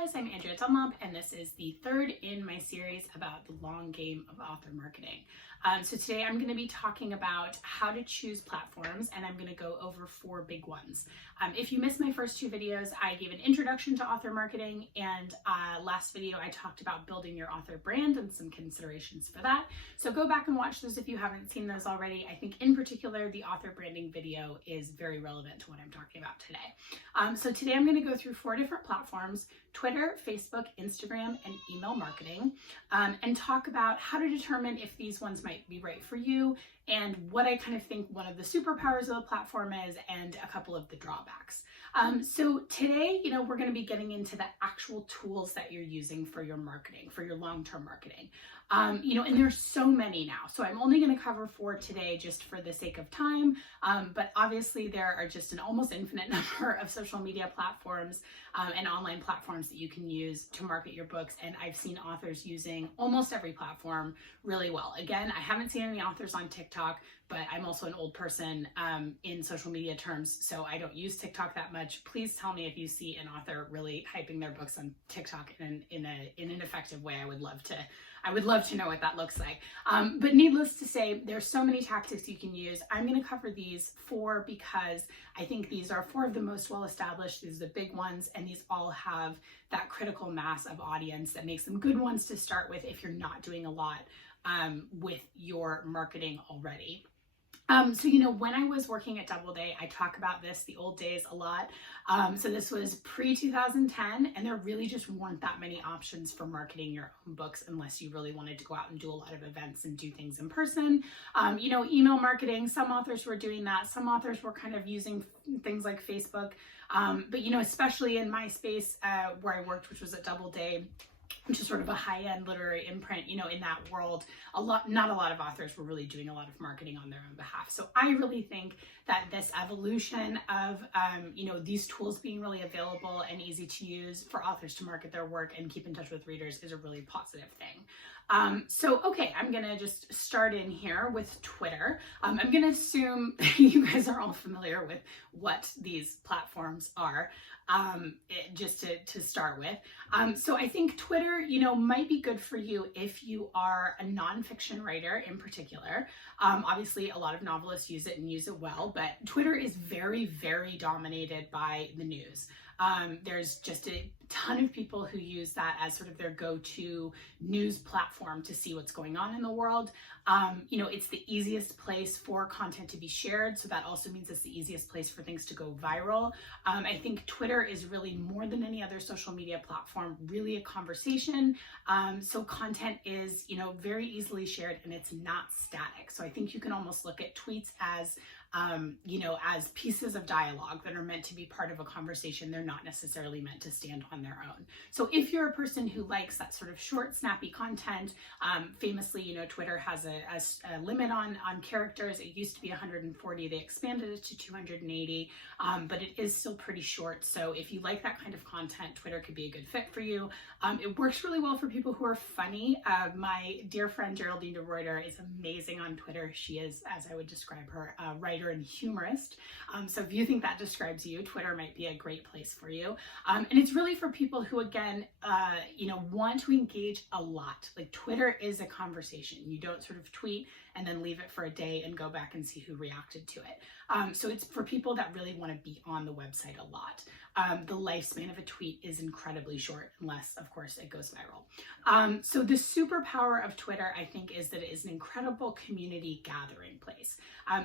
guys, I'm Andrea Dunlop, and this is the third in my series about the long game of author marketing. So today I'm going to be talking about how to choose platforms, and I'm going to go over 4 big ones. If you missed my first 2 videos, I gave an introduction to author marketing, and last video I talked about building your author brand and some considerations for that. So go back and watch those if you haven't seen those already. I think in particular the author branding video is very relevant to what I'm talking about today. So today I'm going to go through 4 different platforms: Twitter, Facebook, Instagram, and email marketing, and talk about how to determine if these ones might be right for you, and what I kind of think one of the superpowers of the platform is, and a couple of the drawbacks. So today, we're going to be getting into the actual tools that you're using for your marketing, for your long-term marketing. And there's so many now. So I'm only going to cover 4 today just for the sake of time. But obviously there are just an almost infinite number of social media platforms and online platforms that you can use to market your books. And I've seen authors using almost every platform really well. Again, I haven't seen any authors on TikTok, but I'm also an old person in social media terms, so I don't use TikTok that much. Please tell me if you see an author really hyping their books on TikTok in an effective way. I would love to know what that looks like. But needless to say, there's so many tactics you can use. I'm going to cover these 4 because I think these are 4 of the most well-established. These are the big ones, and these all have that critical mass of audience that makes them good ones to start with if you're not doing a lot with your marketing already. So when I was working at Doubleday, I talk about this, the old days, a lot. So this was pre-2010, and there really just weren't that many options for marketing your own books unless you really wanted to go out and do a lot of events and do things in person. Email marketing, some authors were doing that. Some authors were kind of using things like Facebook. But especially in my space where I worked, which was at Doubleday, which is sort of a high-end literary imprint, in that world, not a lot of authors were really doing a lot of marketing on their own behalf. So I really think that this evolution of, these tools being really available and easy to use for authors to market their work and keep in touch with readers is a really positive thing. Okay, I'm gonna just start in here with Twitter. I'm gonna assume you guys are all familiar with what these platforms are, just to start with. So I think Twitter, might be good for you if you are a nonfiction writer in particular. Obviously a lot of novelists use it and use it well, but Twitter is very, very dominated by the news. There's just a ton of people who use that as sort of their go-to news platform to see what's going on in the world. It's the easiest place for content to be shared, so that also means it's the easiest place for things to go viral. I think Twitter is really, more than any other social media platform, really a conversation. So content is, very easily shared, and it's not static. So I think you can almost look at tweets as as pieces of dialogue that are meant to be part of a conversation. They're not necessarily meant to stand on their own. So if you're a person who likes that sort of short, snappy content, famously, Twitter has a limit on characters. It used to be 140. They expanded it to 280, but it is still pretty short. So if you like that kind of content, Twitter could be a good fit for you. It works really well for people who are funny. My dear friend Geraldine de Ruyter is amazing on Twitter. She is, as I would describe her, a writer and humorist. So if you think that describes you, Twitter might be a great place for you. And it's really for people who, again, want to engage a lot. Like, Twitter is a conversation. You don't sort of tweet and then leave it for a day and go back and see who reacted to it. So it's for people that really want to be on the website a lot. The lifespan of a tweet is incredibly short, unless, of course, it goes viral. So the superpower of Twitter, I think, is that it is an incredible community gathering place.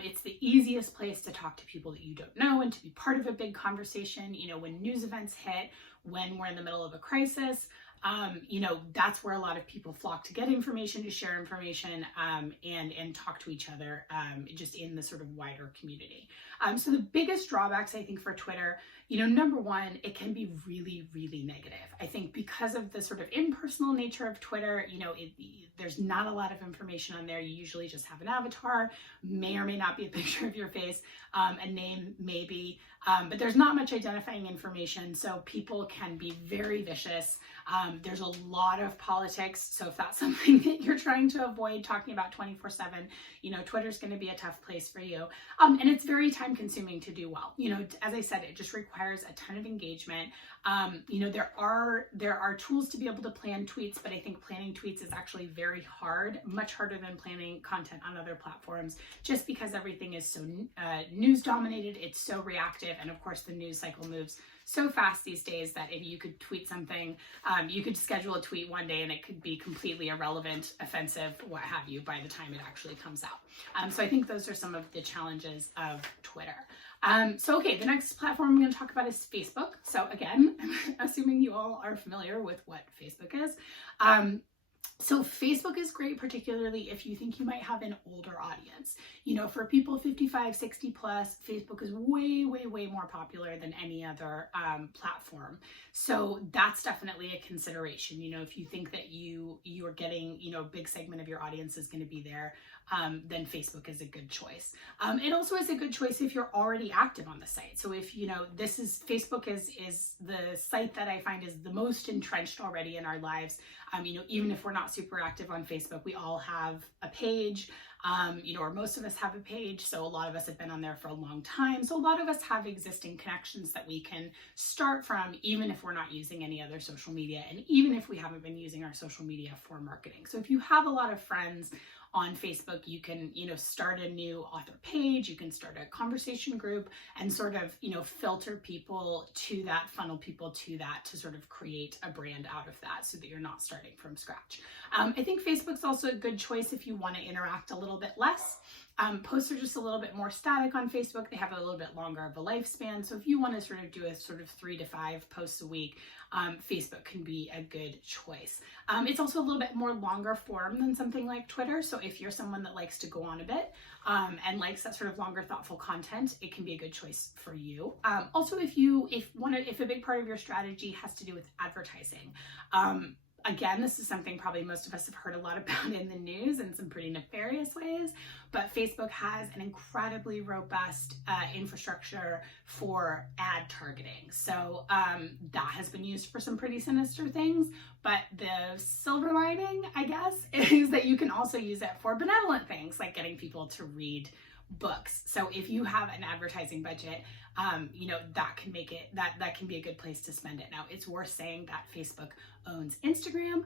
It's the easiest place to talk to people that you don't know and to be part of a big conversation. When news events hit, when we're in the middle of a crisis, that's where a lot of people flock to get information, to share information, and talk to each other, just in the sort of wider community. So the biggest drawbacks, I think, for Twitter, number one, it can be really, really negative. I think because of the sort of impersonal nature of Twitter, there's not a lot of information on there. You usually just have an avatar, may or may not be a picture of your face, a name maybe, but there's not much identifying information. So people can be very vicious. There's a lot of politics. So if that's something that you're trying to avoid talking about 24/7, Twitter's going to be a tough place for you. And it's very time consuming to do well. As I said, it just requires requires a ton of engagement. There are tools to be able to plan tweets, but I think planning tweets is actually very hard, much harder than planning content on other platforms, just because everything is so news dominated, it's so reactive, and of course the news cycle moves so fast these days that if you could tweet something, you could schedule a tweet one day and it could be completely irrelevant, offensive, what have you, by the time it actually comes out. So I think those are some of the challenges of Twitter. Okay, the next platform I'm going to talk about is Facebook. So again, assuming you all are familiar with what Facebook is. So Facebook is great, particularly if you think you might have an older audience. For people 55, 60 plus, Facebook is way, way, way more popular than any other platform. So that's definitely a consideration. If you think that you are getting, a big segment of your audience is going to be there, then Facebook is a good choice. It also is a good choice if you're already active on the site. So if, Facebook is the site that I find is the most entrenched already in our lives. Even if we're not super active on Facebook, we all have a page, or most of us have a page. So a lot of us have been on there for a long time. So a lot of us have existing connections that we can start from, even if we're not using any other social media, and even if we haven't been using our social media for marketing. So if you have a lot of friends on Facebook, you can, start a new author page, you can start a conversation group and sort of, filter people to that, funnel people to that, to sort of create a brand out of that so that you're not starting from scratch. I think Facebook's also a good choice if you want to interact a little bit less. Posts are just a little bit more static on Facebook. They have a little bit longer of a lifespan. So if you want to sort of do a sort of 3 to 5 posts a week, Facebook can be a good choice. It's also a little bit more longer form than something like Twitter. So if you're someone that likes to go on a bit and likes that sort of longer, thoughtful content, it can be a good choice for you. Also, if a big part of your strategy has to do with advertising, again, this is something probably most of us have heard a lot about in the news in some pretty nefarious ways, but Facebook has an incredibly robust infrastructure for ad targeting. So that has been used for some pretty sinister things, but the silver lining, I guess, is that you can also use it for benevolent things like getting people to read books. So if you have an advertising budget, that can make it, that can be a good place to spend it. Now, it's worth saying that Facebook owns Instagram,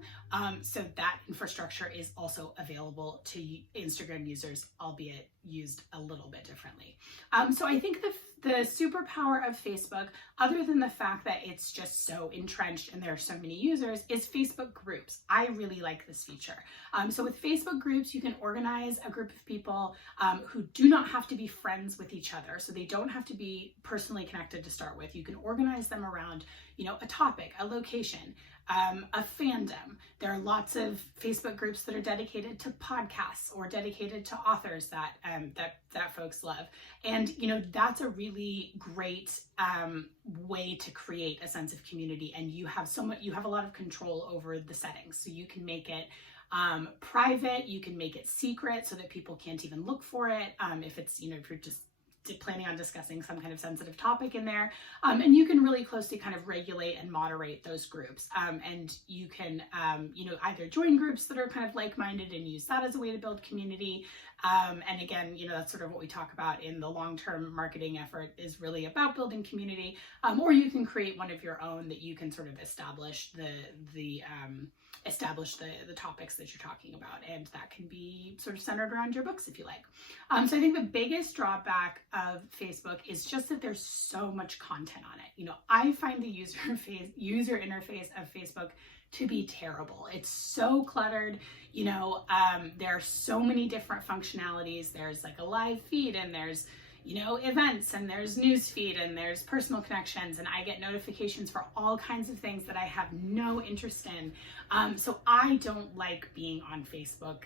so that infrastructure is also available to Instagram users, albeit used a little bit differently. So I think the superpower of Facebook, other than the fact that it's just so entrenched and there are so many users, is Facebook groups. I really like this feature. So with Facebook groups, you can organize a group of people who do not have to be friends with each other. So they don't have to be personally connected to start with. You can organize them around, a topic, a location, a fandom. There are lots of Facebook groups that are dedicated to podcasts or dedicated to authors that folks love. And, that's a really great way to create a sense of community. And you have a lot of control over the settings. So you can make it private, you can make it secret so that people can't even look for it. If it's, if you're just planning on discussing some kind of sensitive topic in there, and you can really closely kind of regulate and moderate those groups, and you can either join groups that are kind of like-minded and use that as a way to build community, and again, that's sort of what we talk about in the long-term marketing effort, is really about building community, or you can create one of your own that you can sort of establish the topics that you're talking about, and that can be sort of centered around your books if you like. So I think the biggest drawback of Facebook is just that there's so much content on it. I find the user interface of Facebook to be terrible. It's so cluttered. There are so many different functionalities. There's like a live feed, and there's events, and there's news feed, and there's personal connections, and I get notifications for all kinds of things that I have no interest in. So I don't like being on Facebook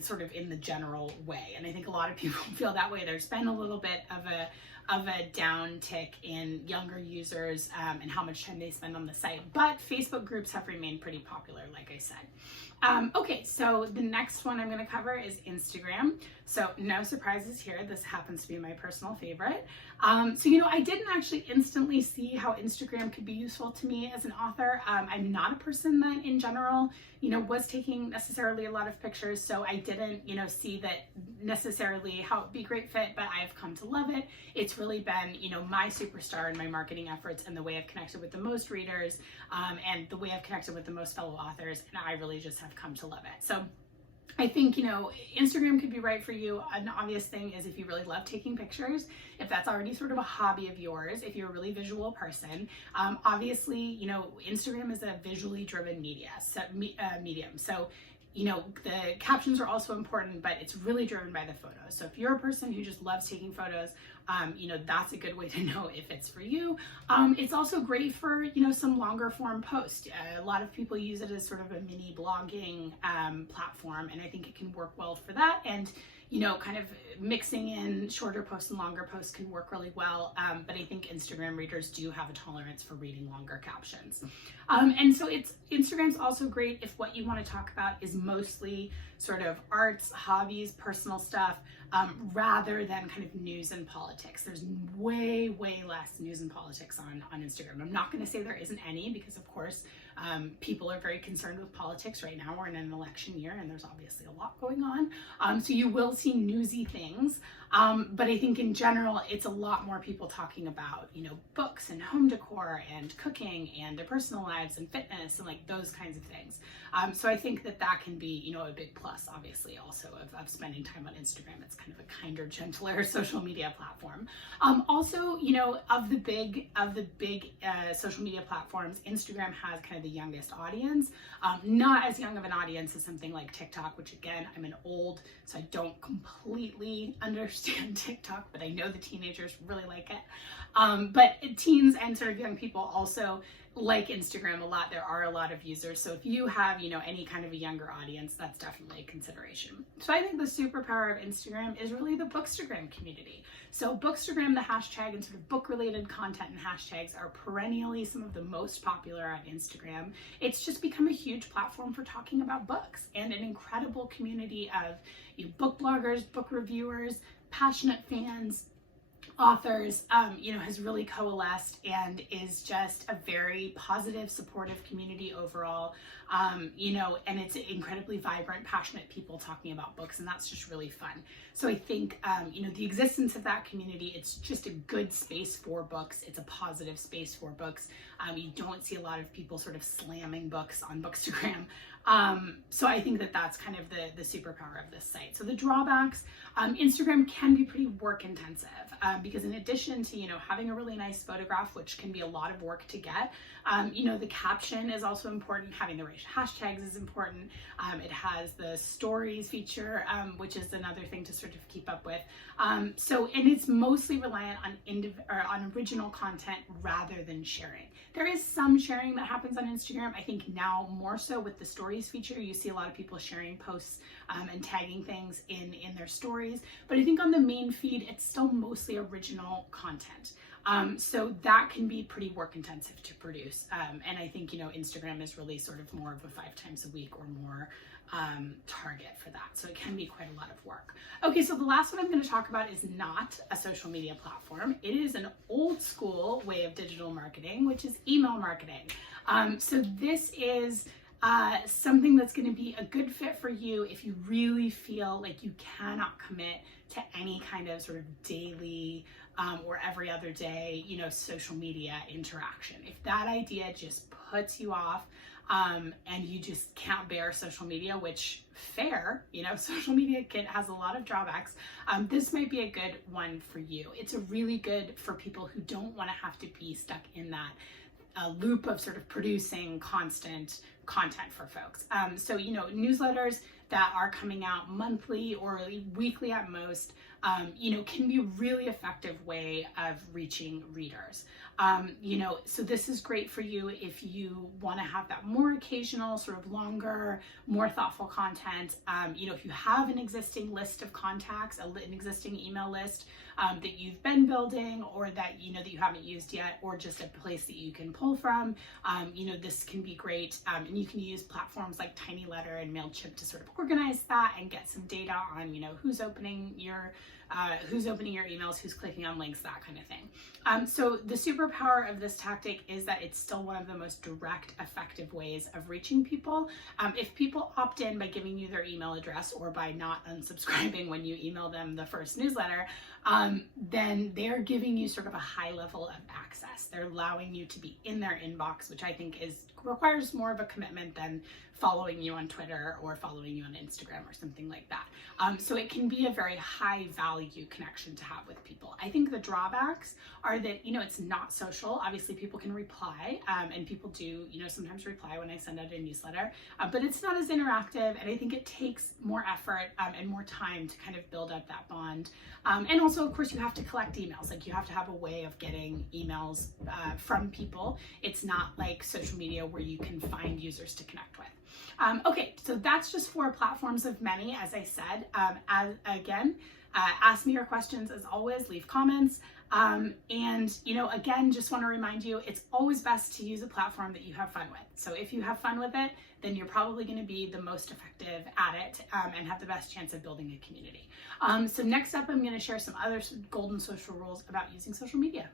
sort of in the general way. And I think a lot of people feel that way. There's been a little bit of a downtick in younger users and how much time they spend on the site, but Facebook groups have remained pretty popular, like I said. Okay, so the next one I'm going to cover is Instagram. So no surprises here. This happens to be my personal favorite. I didn't actually instantly see how Instagram could be useful to me as an author. I'm not a person that in general, was taking necessarily a lot of pictures. So I didn't, see that necessarily how it'd be a great fit, but I've come to love it. It's it's really been, you know, my superstar in my marketing efforts and the way I've connected with the most readers and the way I've connected with the most fellow authors, and I really just have come to love it. So I think, you know, Instagram could be right for you. An obvious thing is if you really love taking pictures, if that's already sort of a hobby of yours, if you're a really visual person, obviously, you know, Instagram is a visually driven medium. So, you know, the captions are also important, but it's really driven by the photos. So if you're a person who just loves taking photos, you know, that's a good way to know if it's for you. It's also great for, you know, some longer form posts. A lot of people use it as sort of a mini blogging platform, and I think it can work well for that. And, you know, kind of mixing in shorter posts and longer posts can work really well. But I think Instagram readers do have a tolerance for reading longer captions. And so Instagram's also great if what you want to talk about is mostly sort of arts, hobbies, personal stuff, rather than kind of news and politics. There's way, way less news and politics on Instagram. I'm not going to say there isn't any, because of course, people are very concerned with politics right now. We're in an election year and there's obviously a lot going on. So you will see newsy things. But I think in general, it's a lot more people talking about, you know, books and home decor and cooking and their personal lives and fitness and like those kinds of things. So I think that can be, you know, a big plus, obviously, also of spending time on Instagram. It's kind of a kinder, gentler social media platform. Also, you know, of the big social media platforms, Instagram has kind of the youngest audience. Not as young of an audience as something like TikTok, which again, I'm an old, so I don't completely understand TikTok, but I know the teenagers really like it. But teens and sort of young people also like Instagram a lot. There are a lot of users. So if you have, you know, any kind of a younger audience, that's definitely a consideration. So I think the superpower of Instagram is really the Bookstagram community. So Bookstagram, the hashtag, and sort of book related content and hashtags are perennially some of the most popular on Instagram. It's just become a huge platform for talking about books and an incredible community of, you know, book bloggers, book reviewers, passionate fans, authors, you know, has really coalesced and is just a very positive, supportive community overall, you know, and it's incredibly vibrant, passionate people talking about books, and that's just really fun. So I think, you know, the existence of that community, it's just a good space for books. It's a positive space for books. You don't see a lot of people sort of slamming books on Bookstagram. So I think that's kind of the superpower of this site. So the drawbacks, Instagram can be pretty work intensive, because in addition to, you know, having a really nice photograph, which can be a lot of work to get, you know, the caption is also important. Having the right hashtags is important. It has the stories feature, which is another thing to sort of keep up with. And it's mostly reliant on original content rather than sharing. There is some sharing that happens on Instagram. I think now more so with the stories feature, you see a lot of people sharing posts and tagging things in their stories. But I think on the main feed, it's still mostly original content. So that can be pretty work intensive to produce. And I think, you know, Instagram is really sort of more of a 5 times a week or more target for that. So it can be quite a lot of work. Okay, so the last one I'm going to talk about is not a social media platform. It is an old school way of digital marketing, which is email marketing. So this is something that's going to be a good fit for you if you really feel like you cannot commit to any kind of sort of daily or every other day, you know, social media interaction. If that idea just puts you off, and you just can't bear social media, which fair, you know, social media has a lot of drawbacks. This might be a good one for you. It's a really good for people who don't want to have to be stuck in that loop of sort of producing constant content for folks. So, you know, newsletters that are coming out monthly or weekly at most, you know, can be a really effective way of reaching readers. You know, so this is great for you if you want to have that more occasional, sort of longer, more thoughtful content. You know, if you have an existing list of contacts, an existing email list that you've been building, or that, you know, that you haven't used yet, or just a place that you can pull from, you know, this can be great. And you can use platforms like TinyLetter and MailChimp to sort of organize that and get some data on, you know, who's opening your emails, who's clicking on links, that kind of thing. So the superpower of this tactic is that it's still one of the most direct, effective ways of reaching people. If people opt in by giving you their email address or by not unsubscribing when you email them the first newsletter, then they're giving you sort of a high level of access. They're allowing you to be in their inbox, which I think requires more of a commitment than following you on Twitter or following you on Instagram or something like that. So it can be a very high value connection to have with people. I think the drawbacks are that, it's not social. Obviously people can reply, and people do, sometimes reply when I send out a newsletter, but it's not as interactive, and I think it takes more effort and more time to kind of build up that bond. And also, of course, you have to collect emails. Like, you have to have a way of getting emails from people. It's not like social media where you can find users to connect with. Okay, so that's just 4 platforms of many, as I said. Ask me your questions as always, leave comments. And, again, just want to remind you, it's always best to use a platform that you have fun with. So if you have fun with it, then you're probably going to be the most effective at it and have the best chance of building a community. So next up, I'm going to share some other golden social rules about using social media.